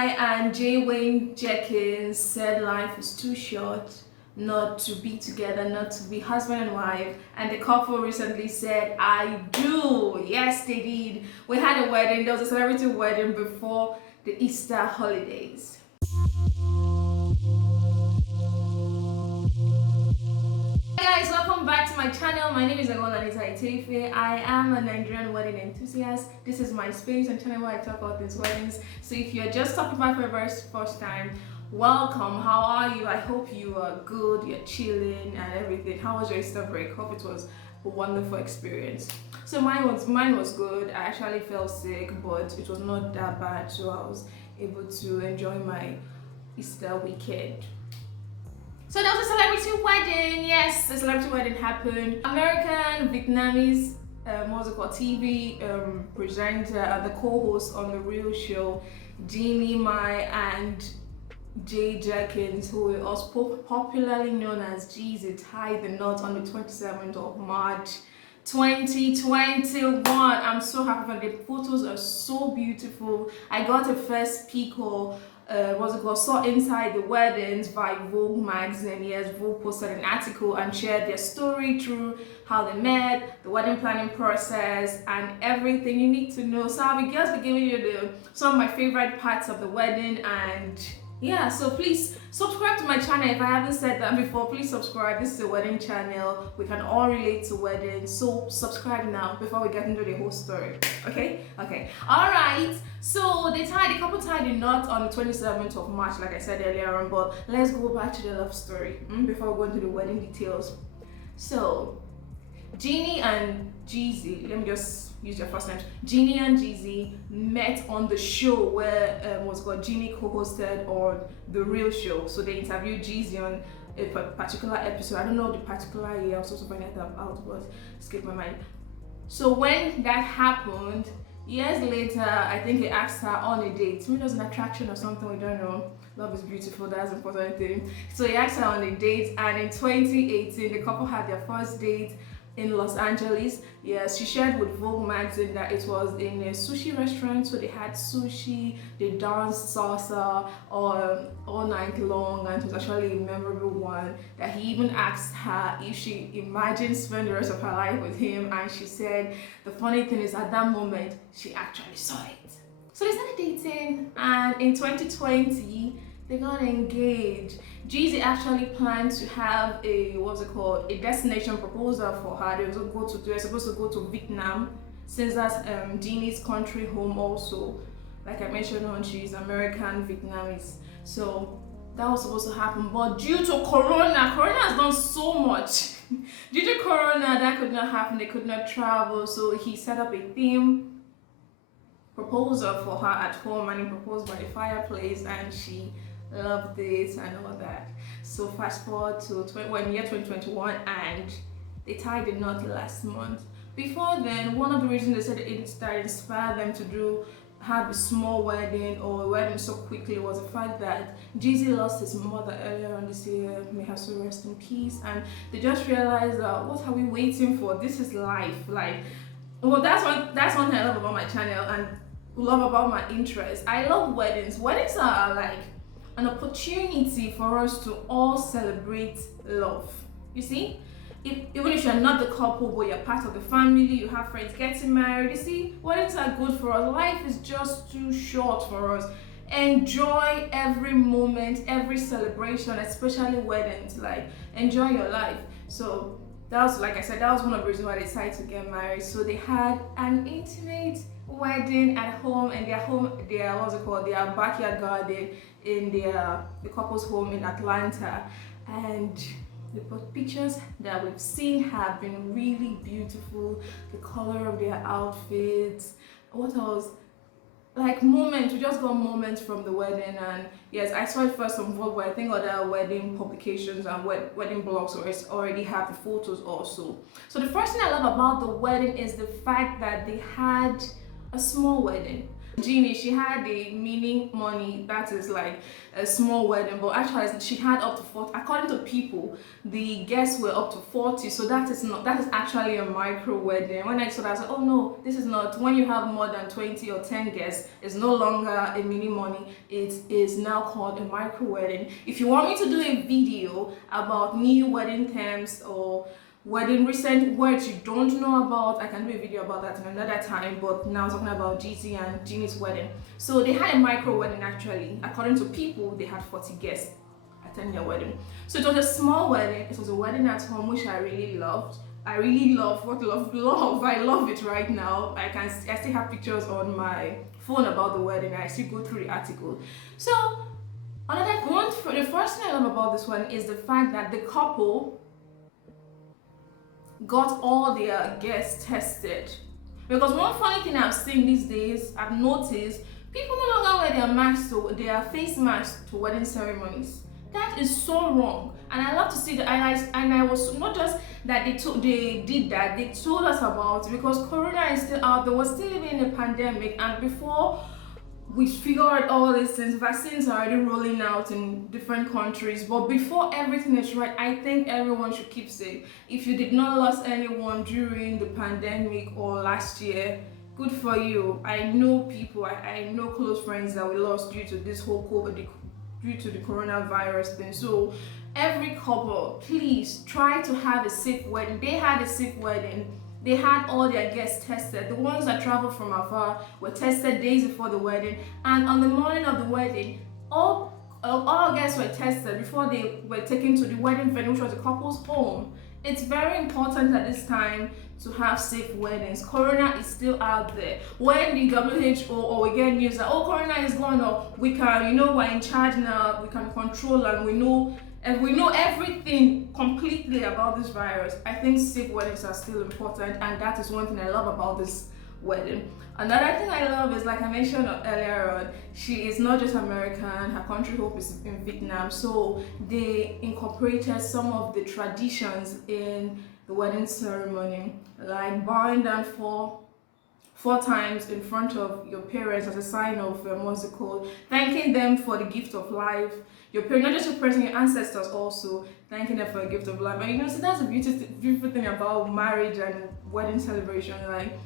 Mai and Jenkins said life is too short not to be together, not to be husband and wife, and the couple recently said, I do. Yes, they did. We had a wedding. There was a celebrity wedding before the Easter holidays. Hi guys, welcome back to my channel. My name is Lonita. I am a Nigerian wedding enthusiast. This is my space and channel where I talk about these weddings. So if you're just stopping by for the very first time, welcome. How are you? I hope you are good, you're chilling and everything. How was your Easter break? Hope it was a wonderful experience. So mine was good. I actually felt sick, but it was not that bad, so I was able to enjoy my Easter weekend. So there was a celebrity wedding. Yes, the celebrity wedding happened. American, Vietnamese, TV presenter and the co-host on the Real Show, Jeannie Mai and Jenkins, who are also popularly known as Jeezy, tied the knot on the 27th of March 2021. I'm so happy for the photos are so beautiful. I got a first peek or saw inside the weddings by Vogue magazine. Yes, Vogue posted an article and shared their story through how they met, the wedding planning process, and everything you need to know. So I'll be giving you some of my favorite parts of the wedding, and yeah, so please subscribe to my channel if I haven't said that before. Please subscribe. This is a wedding channel. We can all relate to weddings, so subscribe now before we get into the whole story. Okay, all right. So the couple tied the knot on the 27th of March, like I said earlier on. But let's go back to the love story before we go into the wedding details. So Jeannie and Jeezy, let me just use your first names. Jeannie and Jeezy met on the show where Jeannie co-hosted on the Real Show. So they interviewed Jeezy on a particular episode. I don't know the particular year. I was also finding that out, but skip my mind. So when that happened, years later, I think he asked her on a date. Maybe it was an attraction or something. We don't know. Love is beautiful. That's the important thing. So he asked her on a date, and in 2018, the couple had their first date in Los Angeles. Yes, she shared with Vogue magazine that it was in a sushi restaurant, so they had sushi, they danced salsa all night long, and it was actually a memorable one. That he even asked her if she imagined spending the rest of her life with him, and she said the funny thing is at that moment she actually saw it. So they started dating, and in 2020 they got engaged. Jeezy actually planned to have a destination proposal for her. They were supposed to go to Vietnam, since that's Jeannie's country home also. Like I mentioned on, she's American Vietnamese. So that was supposed to happen, but due to Corona has done so much. Due to Corona, that could not happen. They could not travel. So he set up a theme proposal for her at home, and he proposed by the fireplace, and she loved it and all that. So fast forward to year 2021, and they tied the knot last month. Before then, one of the reasons they said that inspired them to have a small wedding or a wedding so quickly was the fact that Jeezy lost his mother earlier on this year. May her soul rest in peace. And they just realized that what are we waiting for? This is life. That's one thing I love about my channel and love about my interest. I love weddings. Weddings are like an opportunity for us to all celebrate love. You see, even if you're not the couple but you're part of the family, you have friends getting married, you see, weddings are good for us. Life is just too short for us. Enjoy every moment, every celebration, especially weddings. Like, enjoy your life. So that was, like I said, that was one of the reasons why they decided to get married. So they had an intimate wedding at home, and their backyard garden in the couple's home in Atlanta. And the pictures that we've seen have been really beautiful. The color of their outfits, what else, like moments. We just got moments from the wedding. And yes, I saw it first on Vogue, but I think other wedding publications and wedding blogs already have the photos also. So the first thing I love about the wedding is the fact that they had a small wedding. Jeannie, she had a mini money that is like a small wedding, but actually she had up to 40. According to people, the guests were up to 40, so that is actually a micro wedding. When I saw that, I said, oh no, this is not. When you have more than 20 or 10 guests, it's no longer a mini money. It is now called a micro wedding. If you want me to do a video about new wedding terms or recent words you don't know about, I can do a video about that in another time, but now I'm talking about Jeezy and Jeannie's wedding. So they had a micro wedding. Actually, according to people, they had 40 guests attending their wedding. So it was a small wedding. It was a wedding at home, which I really loved. I really love I love it right now. I still have pictures on my phone about the wedding. I still go through the article. So the first thing I love about this one is the fact that the couple got all their guests tested. Because one funny thing I've seen these days, I've noticed, people no longer wear their face masks to wedding ceremonies. That is so wrong, and I love to see that. And I was not just that they did that, they told us about it, because Corona is still out there. We're still living in a pandemic, and before we figure out all these things, vaccines are already rolling out in different countries, but before everything is right, I think everyone should keep safe. If you did not lose anyone during the pandemic or last year, good for you. I know people, I know close friends that we lost due to this whole COVID, due to the coronavirus thing. So every couple, please try to have a safe wedding. They had a safe wedding. They had all their guests tested. The ones that traveled from afar were tested days before the wedding, and on the morning of the wedding, all guests were tested before they were taken to the wedding venue, which was the couple's home. It's very important at this time to have safe weddings. Corona is still out there. When the WHO or we get news that, oh, Corona is gone, or we can, we're in charge now, we can control, and we know everything completely about this virus, I think safe weddings are still important, and that is one thing I love about this wedding. Another thing I love is, like I mentioned earlier on, she is not just American, her country home is in Vietnam, so they incorporated some of the traditions in the wedding ceremony, like bowing down four times in front of your parents as a sign of what's it called, thanking them for the gift of life. Your parents, not just your parents, your ancestors also, thanking them for a gift of life. And so that's a beautiful thing about marriage and wedding celebration, like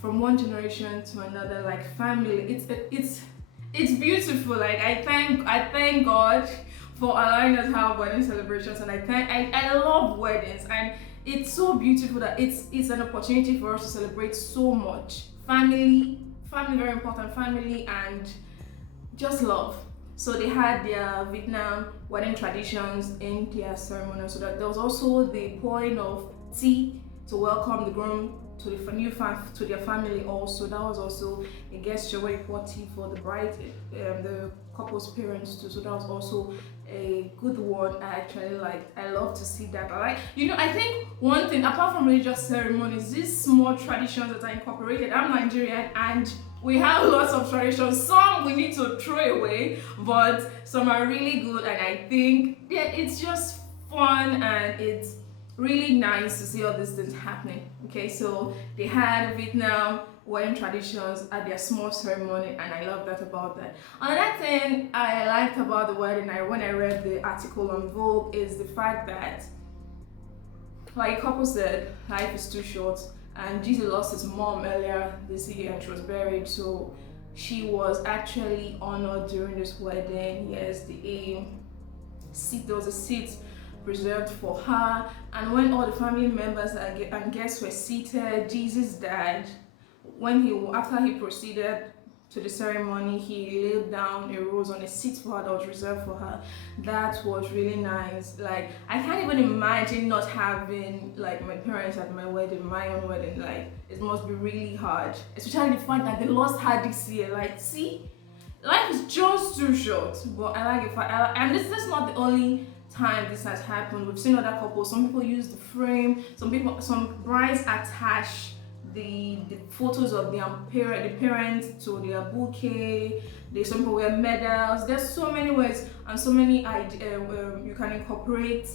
from one generation to another, like family. It's beautiful. Like I thank God for allowing us to have wedding celebrations, and I love weddings, and it's so beautiful that it's an opportunity for us to celebrate so much. Family, very important, family, and just love. So they had their Vietnam wedding traditions in their ceremony. So that there was also the pouring of tea to welcome the groom to to their family. Also, that was also a gesture where you pour tea for the bride, the couple's parents too. So that was also a good one. I actually like. I love to see that. I think one thing apart from religious ceremonies, these small traditions that are incorporated. I'm Nigerian, and we have lots of traditions. Some we need to throw away, but some are really good, and I think it's just fun, and it's really nice to see all these things happening. Okay, so they had Vietnam wedding traditions at their small ceremony, and I love that about that. Another thing I liked about the wedding, when I read the article on Vogue, is the fact that, like a couple said, life is too short. And Jeezy lost his mom earlier this year, and she was buried, so she was actually honored during this wedding. Yes, there was a seat reserved for her, and when all the family members and guests were seated, Jeezy's dad, after he proceeded to the ceremony, he laid down a rose on a seat for her that was reserved for her. That was really nice. Like, I can't even imagine not having like my parents at my wedding, my own wedding. Like, it must be really hard, especially the fact that they lost her this year. Like, see, life is just too short. But I like it. And this is not the only time this has happened. We've seen other couples. Some people use the frame. Some brides attach the photos of the parents to their bouquet. Some people wear medals. There's so many ways and so many ideas you can incorporate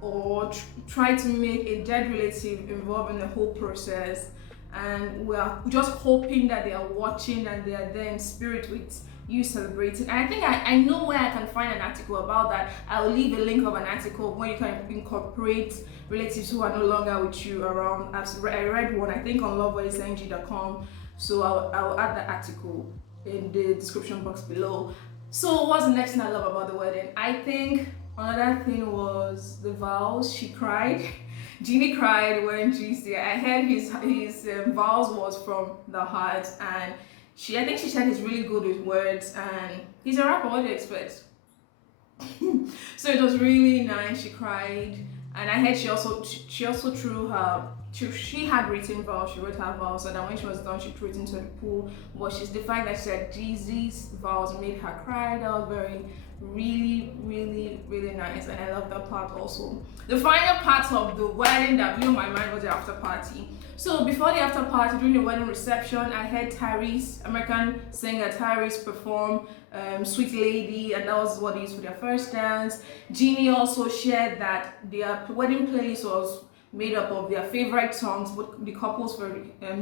or try to make a dead relative involved in the whole process. and we're just hoping that they are watching and they are there in spirit with you celebrating. And I think I know where I can find an article about that. I'll leave a link of an article where you can incorporate relatives who are no longer with you around. I read one, I think, on lovewaysng.com, so I'll add that article in the description box below. So what's the next thing I love about the wedding? I think another thing was the vows. She cried. Jeannie cried when Jeezy. I heard his vows was from the heart, and I think she said he's really good with words, and he's a rapper. What do you expect? So it was really nice. She cried, and I heard she also threw her. She had written vows. She wrote her vows, so that when she was done, she threw it into the pool. But she's the fact that she said Jeezy's vows made her cry. That was really nice, and I love that part also. The final part of the wedding that blew my mind was the after party. So before the after party, during the wedding reception, I heard Tyrese, American singer Tyrese, perform Sweet Lady, and that was what they used for their first dance. Jeannie also shared that their wedding playlist was made up of their favorite songs, but the couples for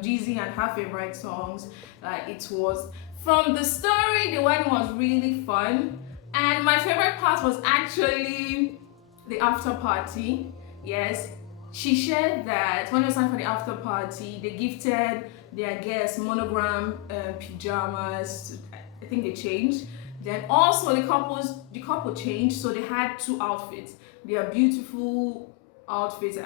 Jeezy and her favorite songs. It was from the story. The wedding was really fun, and my favorite part was actually the after party. Yes, she shared that when it was time for the after party, they gifted their guests monogram pajamas. I think they changed. Then also the couple changed, so they had 2 outfits. They are beautiful outfits.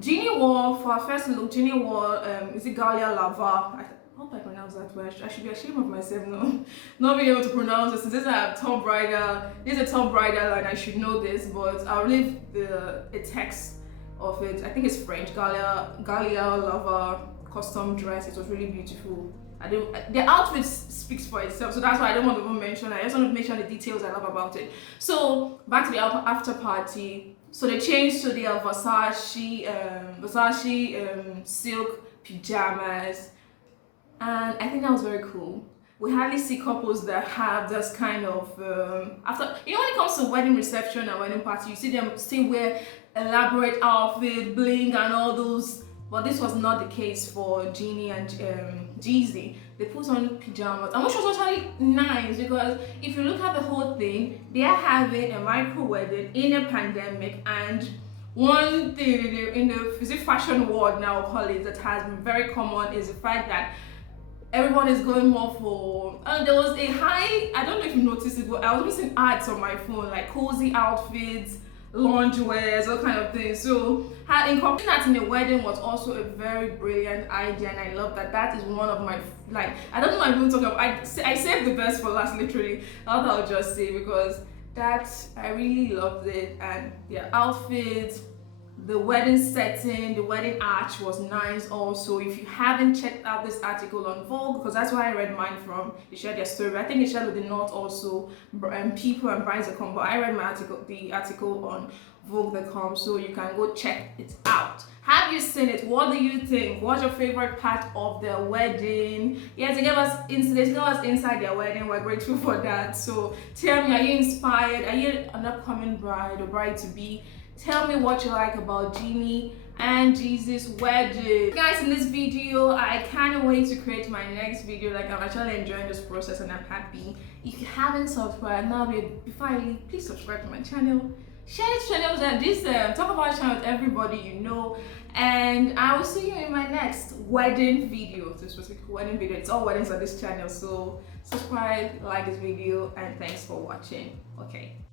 Jeannie wore, for her first look, Jeannie wore is it Galia Lava? I hope I pronounce that well. I should be ashamed of myself now, not being able to pronounce this. Since this is a top bridal, and I should know this, but I'll leave a text of it. I think it's French. Galia Lava custom dress. It was really beautiful. The outfit speaks for itself, so that's why I don't want to even mention it. I just want to mention the details I love about it. So back to the after party. So they changed to their Versace silk pajamas, and I think that was very cool. We hardly see couples that have this kind of after, when it comes to wedding reception and wedding party, you see them still wear elaborate outfit, bling, and all those. But this was not the case for Jeannie and Jeezy. They put on pajamas, and which was actually nice, because if you look at the whole thing, they are having a micro wedding in a pandemic, and one thing in the fashion world now, call it, that has been very common is the fact that everyone is going more for. There was a high. I don't know if you noticed it, but I was missing ads on my phone, like cozy outfits, loungewears, all kind of things. So incorporating that in a wedding was also a very brilliant idea, and I love that. That is one of my, I don't know what I'm even talking about. I saved the best for last, literally. That's what I'll just say, because I really loved it, and their outfits, the wedding setting, the wedding arch was nice also. If you haven't checked out this article on Vogue, because that's where I read mine from, they shared their story. I think they shared with the North also, people and brides.com, but I read the article on Vogue.com, so you can go check it out. Have you seen it? What do you think? What's your favorite part of their wedding? Yes, they gave us inside their wedding. We're grateful for that. So tell me, are you inspired? Are you an upcoming bride or bride to be? Tell me what you like about Jeannie and Jeezy's wedding. Guys, in this video, I can't wait to create my next video. I'm actually enjoying this process, and I'm happy. If you haven't subscribed, now before I leave, please subscribe to my channel. Share this channel and talk about channel with everybody you know. And I will see you in my next wedding video. This specific wedding video. It's all weddings on this channel. So subscribe, like this video, and thanks for watching. Okay.